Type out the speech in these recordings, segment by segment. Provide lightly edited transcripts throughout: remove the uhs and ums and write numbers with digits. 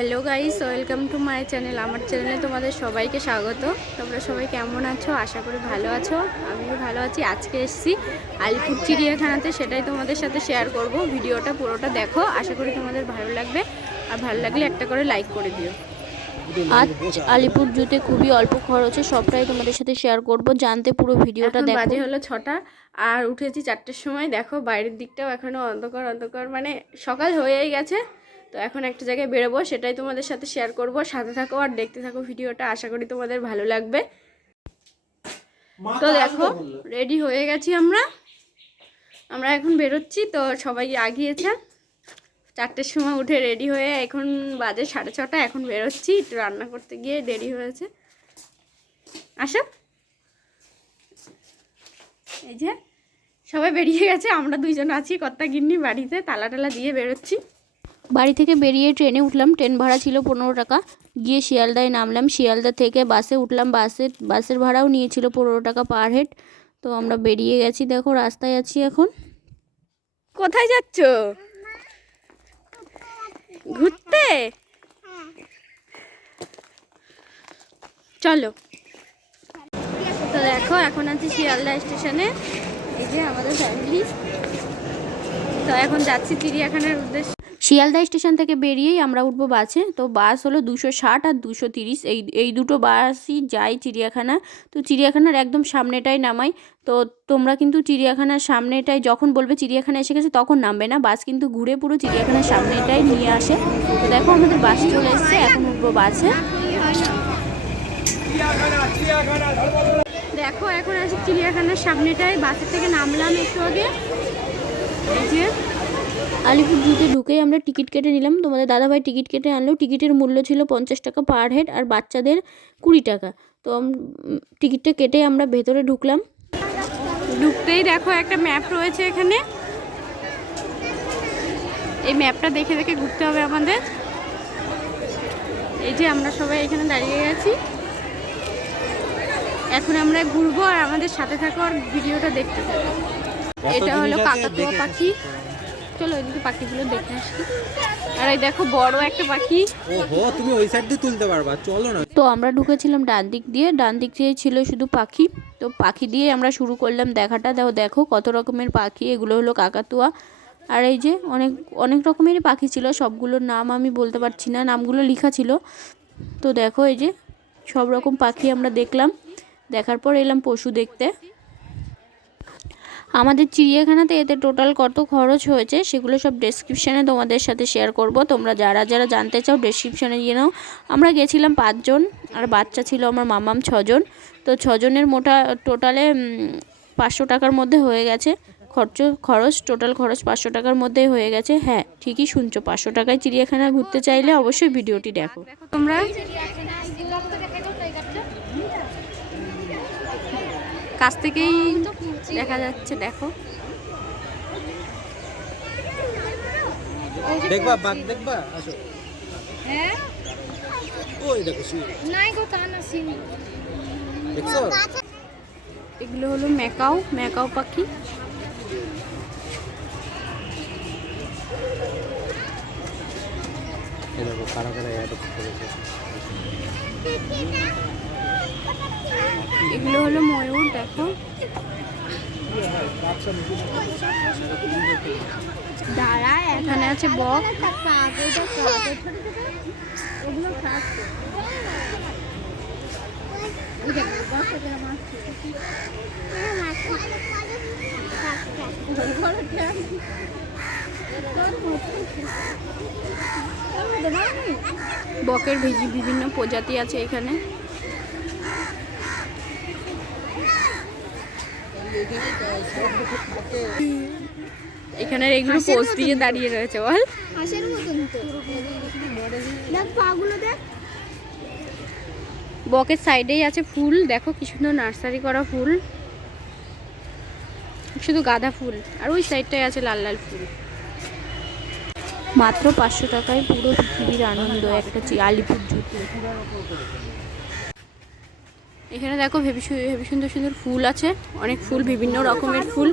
Hello guys, welcome to my channel. আমার চ্যানেলে তোমাদের সবাইকে স্বাগত। তোমরা সবাই কেমন আছো? আশা করি ভালো আছো। আমিও ভালো আছি। আজকে এসেছি আলিপুর চিড়িয়াখানাতে, সেটাই তোমাদের সাথে শেয়ার করব। ভিডিওটা পুরোটা দেখো, আশা করি তোমাদের ভালো লাগবে। আর ভালো লাগলে একটা করে লাইক করে দিও। আজ আলিপুর জুতে খুবই অল্প খরচে সবটাই তোমাদের সাথে শেয়ার করব। জানতে পুরো ভিডিওটা দেখো। বাজে হলো 6টা আর উঠেছি 4টের সময়। দেখো বাইরের দিকটাও এখনও অন্ধকার অন্ধকার, মানে সকাল হয়েই গেছে। তো এখন একটা জায়গায় বেরোবো, সেটাই তোমাদের সাথে শেয়ার করব। সাথে থাকো আর দেখতে থাকো ভিডিওটা, আশা করি তোমাদের ভালো লাগবে। তো দেখো রেডি হয়ে গেছি আমরা এখন বেরোচ্ছি। তো সবাই আগিয়েছে, 4টের সময় উঠে রেডি হয়ে এখন বাজে 6:30। এখন বেরোচ্ছি, একটু রান্না করতে গিয়ে দেরি হয়েছে। আসো, এই যে সবাই বেরিয়ে গেছে, আমরা দুইজন আছি কর্তা গিন্নি বাড়িতে। তালা টালা দিয়ে বেরোচ্ছি। বাড়ি থেকে বেরিয়ে ট্রেনে উঠলাম। ট্রেন ভাড়া ছিল 15 টাকা। গিয়ে শিয়ালদায় নামলাম। শিয়ালদা থেকে বাসে উঠলাম। বাসের ভাড়াও নিয়েছিল 15 টাকা পার হেড। তো আমরা বেরিয়ে গেছি। দেখো রাস্তায় আছি এখন। কোথায় যাচ্ছ? ঘুরতে? চলো। তো দেখো এখন আছি শিয়ালদা স্টেশনে। এই যে আমাদের ফ্যামিলি। তো এখন যাচ্ছি চিড়িয়াখানার উদ্দেশ্যে। শিয়ালদা স্টেশন থেকে বেরিয়েই আমরা উঠবো বাসে। তো বাস হলো 260 আর 230, এই দুটো বাসই যায় চিড়িয়াখানা। তো চিড়িয়াখানার একদম সামনেটাই নামাই। তো তোমরা কিন্তু চিড়িয়াখানার সামনেটাই যখন বলবে চিড়িয়াখানা এসে গেছে তখন নামবে না। বাস কিন্তু ঘুরে পুরো চিড়িয়াখানার সামনেটাই নিয়ে আসে। তো দেখো আমাদের বাস চলে এসছে, এখন উঠবো বাসে। দেখো এখন আছি চিড়িয়াখানার সামনেটাই, বাসের থেকে নামলাম একটু আগে। এই যে আলিপুর জুতে ঢুকেই আমরা টিকিট কেটে নিলাম। তোমাদের দাদাভাই টিকিট কেটে আনলো। টিকিটের মূল্য ছিল 50 টাকা পার হেড আর বাচ্চাদের 20 টাকা। তো টিকিটটা কেটে আমরা ভেতরে ঢুকলাম। ঢুকতেই দেখো একটা ম্যাপ রয়েছে এখানে। এই ম্যাপটা দেখে দেখে ঘুরতে হবে আমাদের। এই যে আমরা সবাই এখানে দাঁড়িয়ে গেছি, এখন আমরা ঘুরবো আর আমাদের সাথে থাকো আর ভিডিওটা দেখতে থাকো। এটা হলো কাকাতুয়া পাখি। চলো এদিকে পাখিগুলো দেখে আসি। আর এই দেখো বড় একটা পাখি। ওহো, তুমি ওই সাইড দিয়ে তুলতে পারবা, চলো না। তো আমরা ঢুকেছিলাম ডান দিক দিয়ে। ডান দিক দিয়ে ছিল শুধু পাখি। তো পাখি দিয়ে আমরা শুরু করলাম দেখাটা। দেখো কত রকমের পাখি। এগুলো হলো কাকাতুয়া। আর এই যে অনেক অনেক রকমেরই পাখি ছিল, সবগুলোর নাম আমি বলতে পারছি না, নামগুলো লেখা ছিল। তো দেখো এই যে সব রকম পাখি আমরা দেখলাম। দেখার পর এলাম পশু দেখতে। আমাদের চিড়িয়াখানাতে এতে টোটাল কত খরচ হয়েছে সেগুলো সব ডেসক্রিপশানে তোমাদের সাথে শেয়ার করব। তোমরা যারা যারা জানতে চাও ডেসক্রিপশানে গিয়ে নাও। আমরা গেছিলাম 5 জন আর বাচ্চা ছিল আমার মামাম 6 জন। তো 6 জনের টোটালে 500 টাকার মধ্যে হয়ে গেছে খরচ। টোটাল খরচ 500 টাকার মধ্যেই হয়ে গেছে। হ্যাঁ ঠিকই শুনছো, 500 টাকায় চিড়িয়াখানা ঘুরতে চাইলে অবশ্যই ভিডিওটি দেখো। তোমরা কাছ থেকেই দেখা যাচ্ছে, দেখো দেখবা বাঘ দেখবা, আসো। হ্যাঁ ওই দেখো সিং, নাই গো তা না সিং দেখছো? এগুলো হলো ম্যাকাও পাখি। এই দেখো কারা কারা অ্যাডপ্ট করেছে। এগুলো হলো ময়ূর, দেখো। দাঁড়া এখানে আছে বক। ওগুলো খাচ্ছে ওই দেখ বর্ষাকে বকের বিভিন্ন প্রজাতি আছে এখানে। এখানে এগুলো পোস্ট দিয়ে দাঁড়িয়ে রয়েছে, বল। হাঁসের মতন তো দেখ পাগুলো দেখ। বকের সাইডেই আছে ফুল, দেখো কি সুন্দর নার্সারি করা ফুল, শুধু গাঁদা ফুল। আর ওই সাইডটায় আছে লাল লাল ফুল। মাত্র 500 টাকায় পুরো পৃথিবীর আনন্দ একটা আলিপুর জুতে। এখানে দেখো হেবি সুন্দর সুন্দর ফুল আছে, অনেক ফুল, বিভিন্ন রকমের ফুল।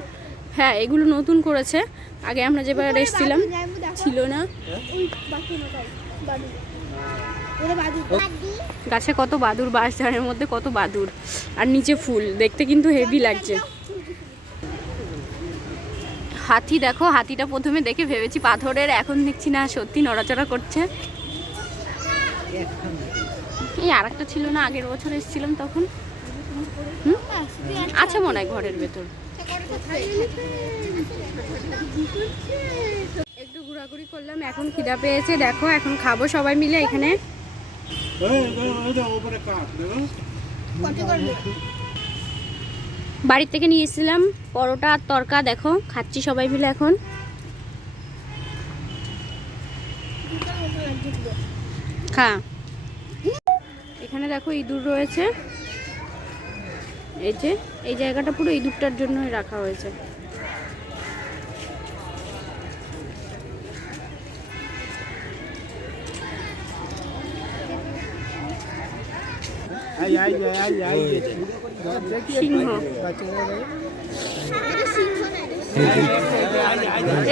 হ্যাঁ এগুলো নতুন করেছে, আগে আমরা যেবার এসেছিলাম ছিল না। গাছে কত বাদুর, বাঁশঝাড়ের মধ্যে কত বাদুর, আর নিচে ফুল, দেখতে কিন্তু হেভি লাগছে। হাতি দেখো, হাতিটা প্রথমে দেখে ভেবেছি পাথরের, এখন দেখছি না সত্যি নড়াচড়া করছে। এই আর একটা ছিল না, আগের বছর এসেছিলাম তখন। আছে মনে হয় ঘরের ভেতর। একটু ঘোরাঘুরি করলাম, এখন খিদা পেয়েছে, দেখো এখন খাবো সবাই মিলে এখানে। বাড়ির থেকে নিয়ে এসেছিলাম পরোটা আর তরকা, দেখো খাচ্ছি সবাই মিলে এখন। খা। এখানে দেখো ইঁদুর রয়েছে, এই যে এই জায়গাটা পুরো ইঁদুরটার জন্যই রাখা হয়েছে। সিংহ,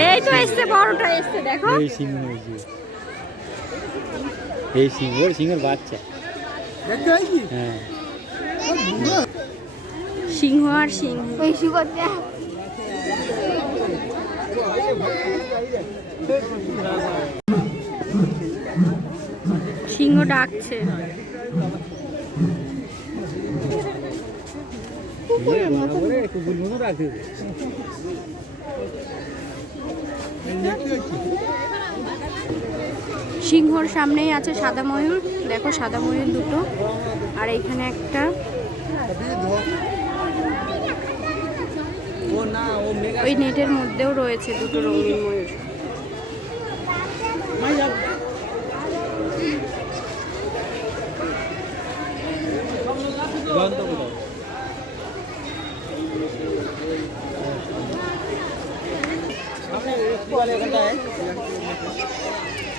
এই তো এসছে, বড়টা এসছে দেখো। এই সিংহ, এই সিংহ, ওর সিংহের বাচ্চা। হ্যাঁ, সিংহ আর সিংহ। সিংহ ডাকছে। সিংহর সামনেই আছে সাদা ময়ূর, দেখো সাদা ময়ূর দুটো, আর এইখানে একটা। ওই নেটের মধ্যেও রয়েছে দুটো রঙিন ময়ূর।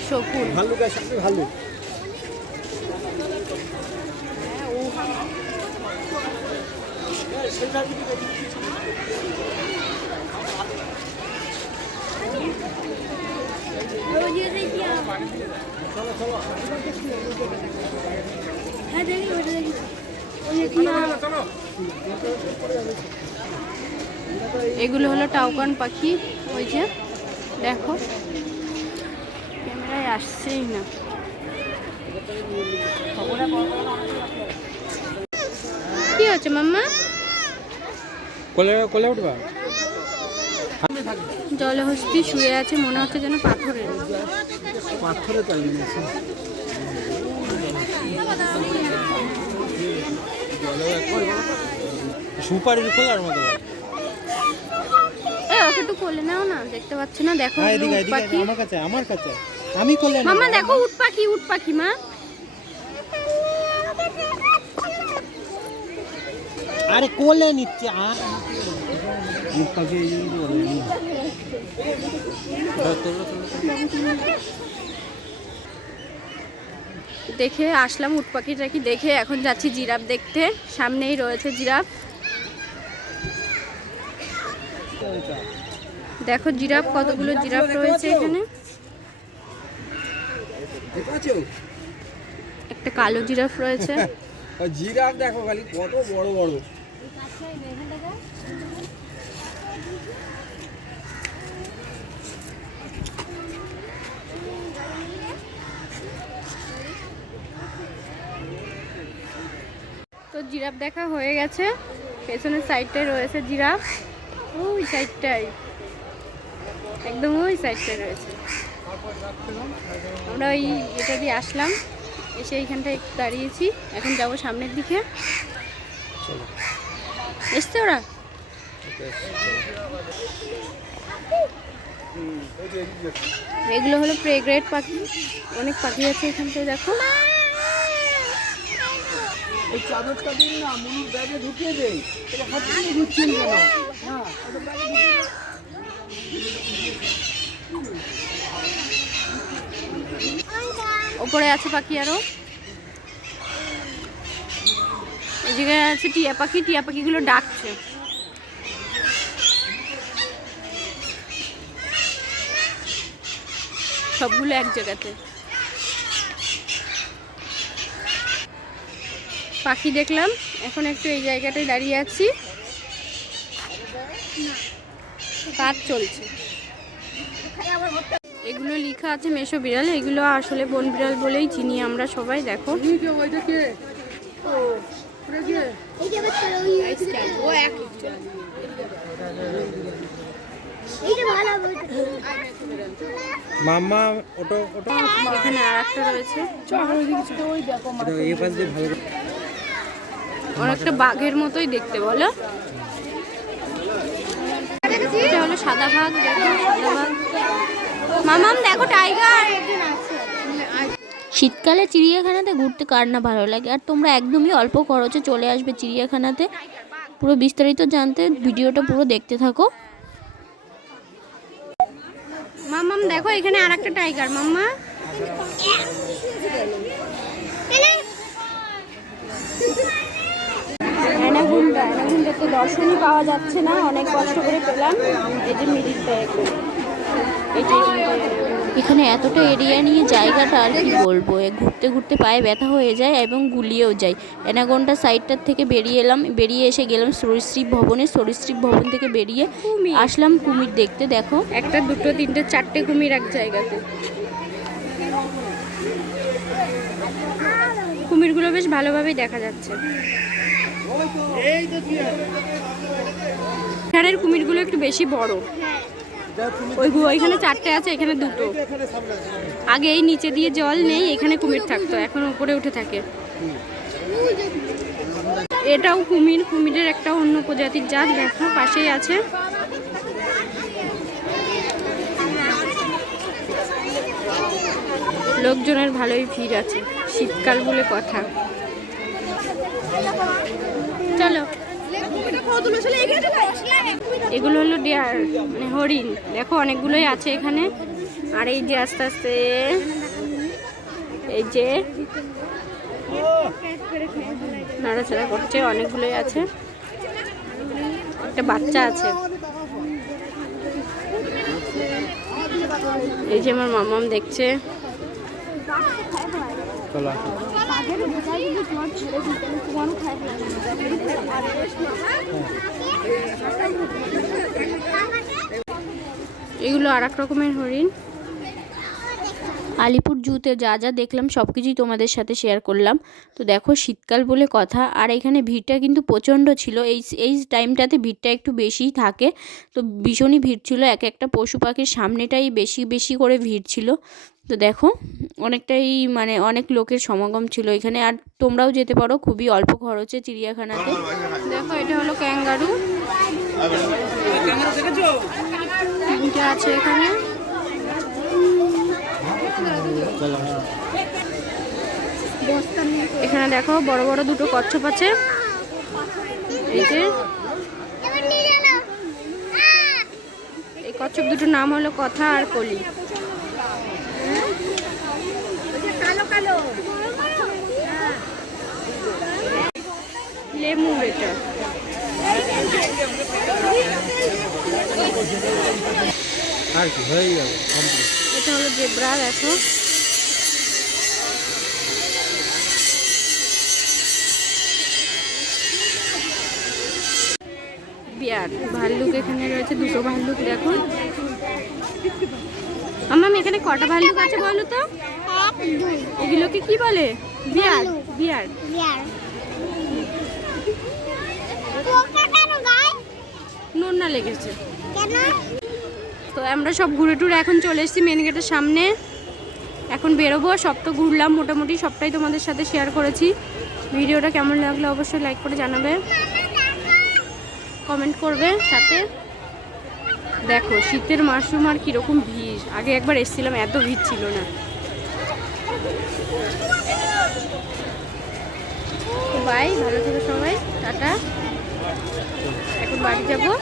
শকুন, ভাল্লুক আছে, ভাল্লুক। এগুলো হলো টাউকান পাখি, ওই যে দেখো ক্যামেরায় আসছেই না। কি হচ্ছে মাম্মা? কোলে উঠবা? জলহস্তি শুয়ে আছে, মনে হচ্ছে যেন পাথরের। পাথরে চালিয়ে সুপারির খোলার মতো। ওকে একটু কোলে নাও না, দেখতে পাচ্ছ না? দেখো উট পাখি আমার কাছে আমি কোলে মাম্মা, দেখো উট পাখি, উট পাখি মা। আরে কোলে নিচ্ছে। উট পাখি দেখে আসলাম উট পাখিটা কি দেখে, এখন যাচ্ছি জিরাফ দেখতে, সামনেই রয়েছে জিরাফ। দেখো জিরাফ, কতগুলো জিরাফ রয়েছে এখানে। একটা কালো জিরাফ রয়েছে। জিরাফ দেখো খালি কত বড় বড়। তো জিরাফ দেখা হয়ে গেছে, পেছনের সাইডটায় রয়েছে জিরাফ, ওই সাইডটাই, একদম ওই সাইডটায় রয়েছে। আমরা ওই এটা দিয়ে আসলাম, এসে এইখানটায় একটু দাঁড়িয়েছি, এখন যাব সামনের দিকে। এসছে ওরা? এগুলো হলো প্রেগ্রেড পাখি, অনেক পাখি আছে এখানটায় দেখো। এই চাদরটা দিন না, মনুর ব্যাগে ঢুকিয়ে দেই। এটা হাত দিয়ে ঢুকছেন কেন? হ্যাঁ, ওপরে আছে পাখি আরো, এই জায়গায় আছে টিয়া পাখি, টিয়া পাখিগুলো ডাকছে। সবগুলো এক জায়গাতে। পাখি দেখলাম। এখন একটু এই জায়গাটায় দাঁড়িয়ে আছি, কাজ চলছে। এগুলো লেখা আছে মেশো বিড়াল, এগুলো আসলে বন বিড়াল বলেই চিনি আমরা সবাই। দেখো মাম্মা ওটো ওটো এখানে আর একটা রয়েছে, এই পাশ দিয়ে ভালো অনেকটা বাঘের মতোই দেখতে, বলো। এটা হলো সাদা বাঘ, দেখো সাদা বাঘ। মামাম দেখো টাইগার। শীতকালে চিড়িয়াখানাতে ঘুরতে কার না ভালো লাগে, আর তোমরা একদমই অল্প খরচে চলে আসবে চিড়িয়াখানাতে। পুরো বিস্তারিত জানতে ভিডিওটা পুরো দেখতে থাকো। মামাম দেখো এখানে আর একটা টাইগার। মাম্মা অ্যানাগুন্ডা তো দর্শনই পাওয়া যাচ্ছে না, অনেক কষ্ট করে পেলাম। এই যে মিরিকটা, এই যে এখানে এতটা এরিয়া নিয়ে জায়গাটা আর কি বলবো, ঘুরতে ঘুরতে পায়ে ব্যথা হয়ে যায় এবং গুলিয়েও যায়। অ্যানাগোন্ডা সাইডটার থেকে বেরিয়ে এসে গেলাম সরীসৃপ ভবনে। সরীসৃপ ভবন থেকে বেরিয়ে আসলাম কুমির দেখতে। দেখো একটা, দুটো, তিনটে, চারটে কুমির এক জায়গাতে। কুমিরগুলো বেশ ভালোভাবেই দেখা যাচ্ছে। এখানের কুমিরগুলো একটু বেশি বড়। ওইখানে চারটে আছে, এখানে দুটো। আগে এই নিচে দিয়ে জল নেই, এখানে কুমির থাকতো, এখন উপরে উঠে থাকে। এটাও কুমির, কুমিরের একটা অন্য প্রজাতির জাত। দেখো পাশেই আছে। লোকজনের ভালোই ভিড় আছে, শীতকাল বলে কথা। চলো, এগুলো হলো ডিয়ার, মানে হরিণ। দেখো অনেকগুলোই আছে এখানে। আর এই যে আস্তে আস্তে এই যে নাড়াচাড়া করছে, অনেকগুলোই আছে। একটা বাচ্চা আছে। এই যে আমার মামাম দেখছে। এগুলো আর এক রকমের হরিণ। আলিপুর জুতে যা যা দেখলাম সব কিছুই তোমাদের সাথে শেয়ার করলাম। তো দেখো শীতকাল বলে কথা, আর এখানে ভিড়টা কিন্তু প্রচণ্ড ছিল। এই টাইমটাতে ভিড়টা একটু বেশিই থাকে, তো ভীষণই ভিড় ছিল। একটা পশু পাখির সামনেটাই বেশি করে ভিড় ছিল। তো দেখো অনেকটাই, মানে অনেক লোকের সমাগম ছিল এখানে। আর তোমরাও যেতে পারো খুবই অল্প খরচে চিড়িয়াখানাতে। দেখো এটা হলো ক্যাঙ্গারু, তিনটে আছে এখানে। এখানে দেখো বড় বড় দুটো কচ্ছপ আছে। এই যে এই কচ্ছপ দুটোর নাম হলো কথা আর কলি। লেমুর এটা। আর কি হয়ে যাবে কমপ্লিট। এটা হলো জেব্রা। দেখো বিয়ার, ভাল্লুক এখানে রয়েছে, দুটো ভাল্লুক। দেখো আমার এখানে কটা ভাল্লুক আছে বলো তো? এগুলোকে কি বলে? বিয়ার। বিয়ার নোনা লেগেছে। তো আমরা সব ঘুরে টুরে এখন চলে এসেছি মেন গেটের সামনে। এখন বেরোবো। সব তো ঘুরলাম মোটামুটি, সবটাই তোমাদের সাথে শেয়ার করেছি। ভিডিওটা কেমন লাগলো অবশ্যই লাইক করে জানাবে, কমেন্ট করবে সাথে। দেখো শীতের মাশরুম আর কীরকম ভিড়। আগে একবার এসেছিলাম, এত ভিড় ছিল না। বাই, ভালো থেকো সবাই, টাটা। এখন বাড়ি যাবো।